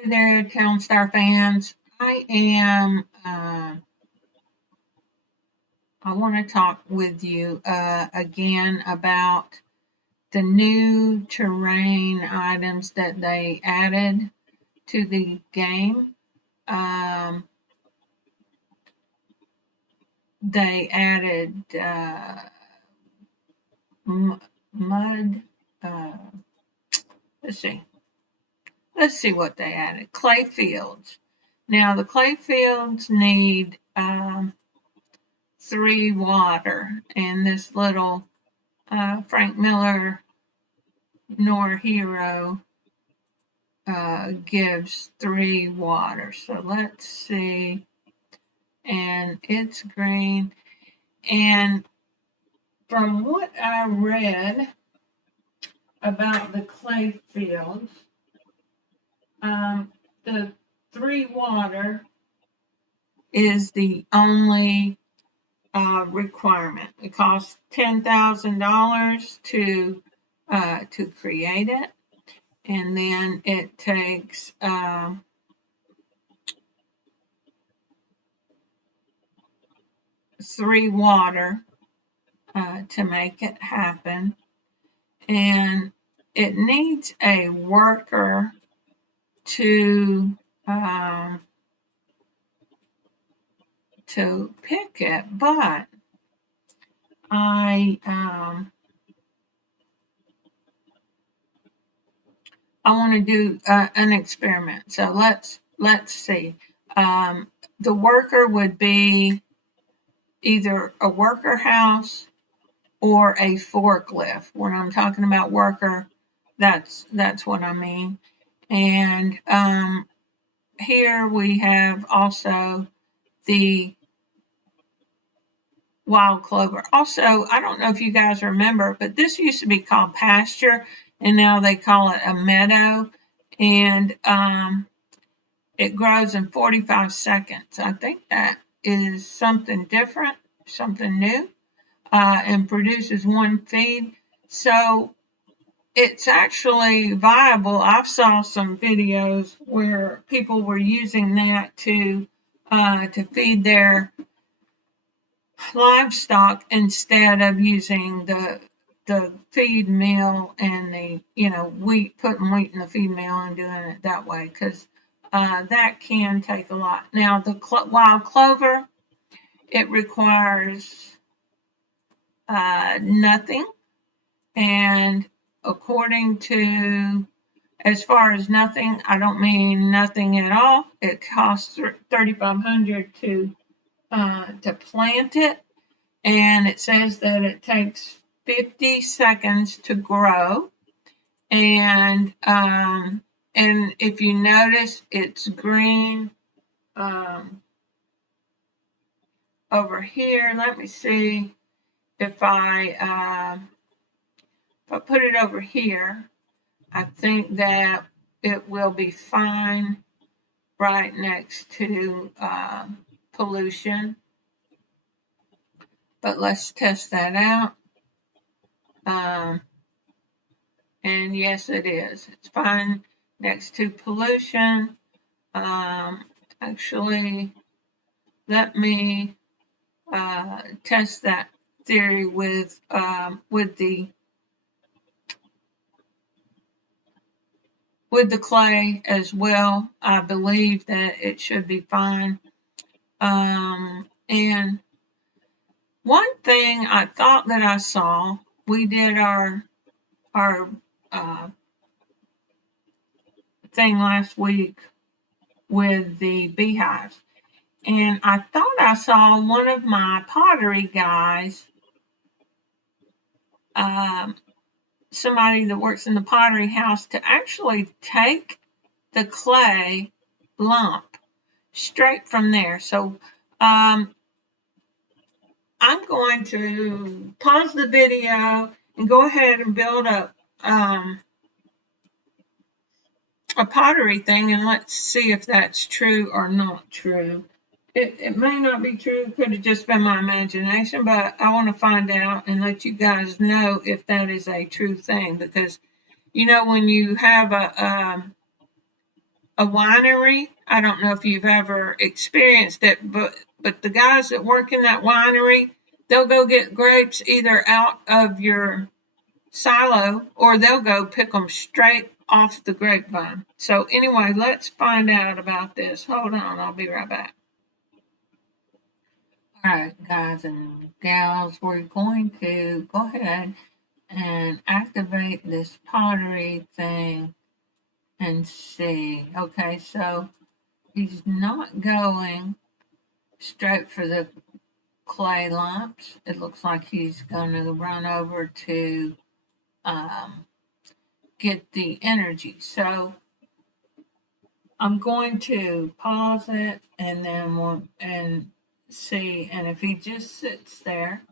Hey there, Town Star fans. I want to talk with you again about the new terrain items that they added to the game. Um, they added mud. Uh, let's see. Let's see what they added. Clay fields. Now, the clay fields need 3 water, and this little Frank Miller Nor Hero gives 3 water. So let's see. And it's green. And from what I read about the clay fields, the 3 water is the only requirement. It costs $10,000 to create it, and then it takes 3 water to make it happen, and it needs a worker to pick it, but I want to do an experiment. So let's see. The worker would be either a worker house or a forklift. When I'm talking about worker, that's what I mean. And here we have also the wild clover. Also, I don't know if you guys remember, but this used to be called pasture, and now they call it a meadow. And it grows in 45 seconds. I think that is something different, something new, and produces 1 feed. So it's actually viable. I've saw some videos where people were using that to feed their livestock instead of using the feed mill and the putting wheat in the feed mill and doing it that way, because that can take a lot. Now the wild clover, it requires nothing, and according to, as far as nothing, I don't mean nothing at all. It costs $3,500 to plant it, and it says that it takes 50 seconds to grow. And if you notice, it's green over here. Let me see if I put it over here. I think that it will be fine right next to pollution. But let's test that out. And yes, it is. It's fine next to pollution. Actually, let me test that theory with the clay as well. I believe that it should be fine. And one thing I thought that I saw, we did our thing last week with the beehives, and I thought I saw one of my pottery guys, somebody that works in the pottery house, to actually take the clay lump straight from there. So I'm going to pause the video and go ahead and build up a pottery thing, and let's see if that's true or not true. It may not be true. It could have just been my imagination, but I want to find out and let you guys know if that is a true thing, because when you have a winery. I don't know if you've ever experienced it, but the guys that work in that winery, they'll go get grapes either out of your silo or they'll go pick them straight off the grapevine. So anyway, let's find out about this. Hold on, I'll be right back. All right, guys and gals, we're going to go ahead and activate this pottery thing and see. Okay, so he's not going straight for the clay lumps. It looks like he's going to run over to get the energy. So I'm going to pause it and then we'll see. And if he just sits there,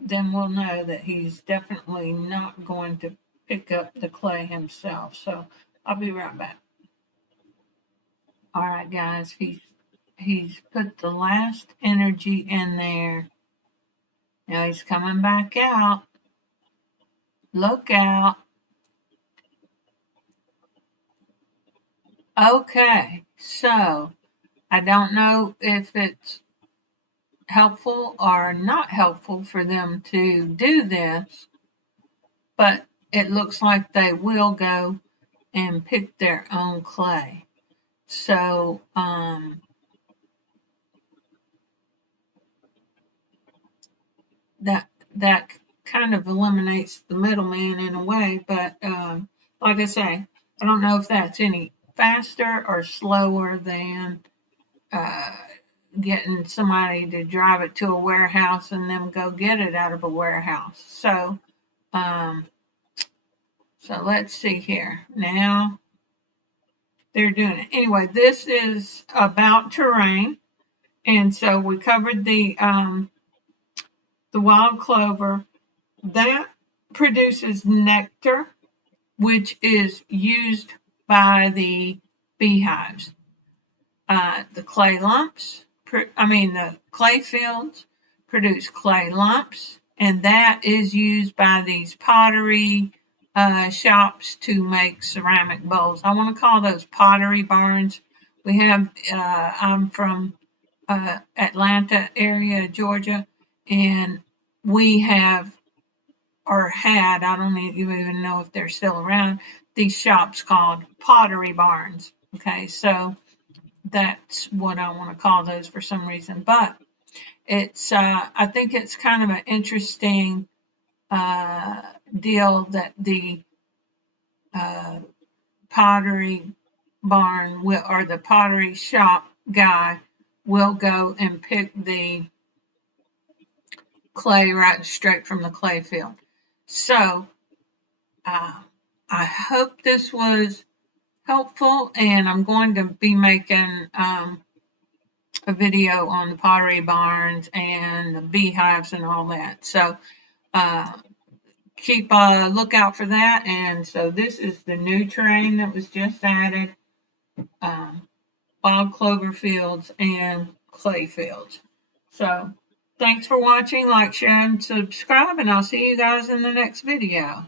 then we'll know that he's definitely not going to pick up the clay himself. So I'll be right back. All right, guys, he's put the last energy in there. Now he's coming back out. Look out. Okay, so I don't know if it's helpful or not helpful for them to do this, but it looks like they will go and pick their own clay. So that kind of eliminates the middleman in a way, but like I say, I don't know if that's any faster or slower than getting somebody to drive it to a warehouse and then go get it out of a warehouse. So let's see here. Now they're doing it. Anyway, this is about terrain. And so we covered the wild clover. That produces nectar, which is used by the beehives. The clay lumps, the clay fields produce clay lumps, and that is used by these pottery shops to make ceramic bowls. I want to call those pottery barns. We have, I'm from Atlanta area, Georgia, and we have or had, I don't even know if they're still around, these shops called pottery barns. Okay, so that's what I want to call those for some reason. But it's, I think it's kind of an interesting deal that the pottery barn or the pottery shop guy will go and pick the clay right straight from the clay field. So I hope this was helpful, and I'm going to be making a video on the pottery barns and the beehives and all that. So keep a lookout for that. And so this is the new terrain that was just added, wild clover fields and clay fields. So thanks for watching. Like, share, and subscribe, and I'll see you guys in the next video.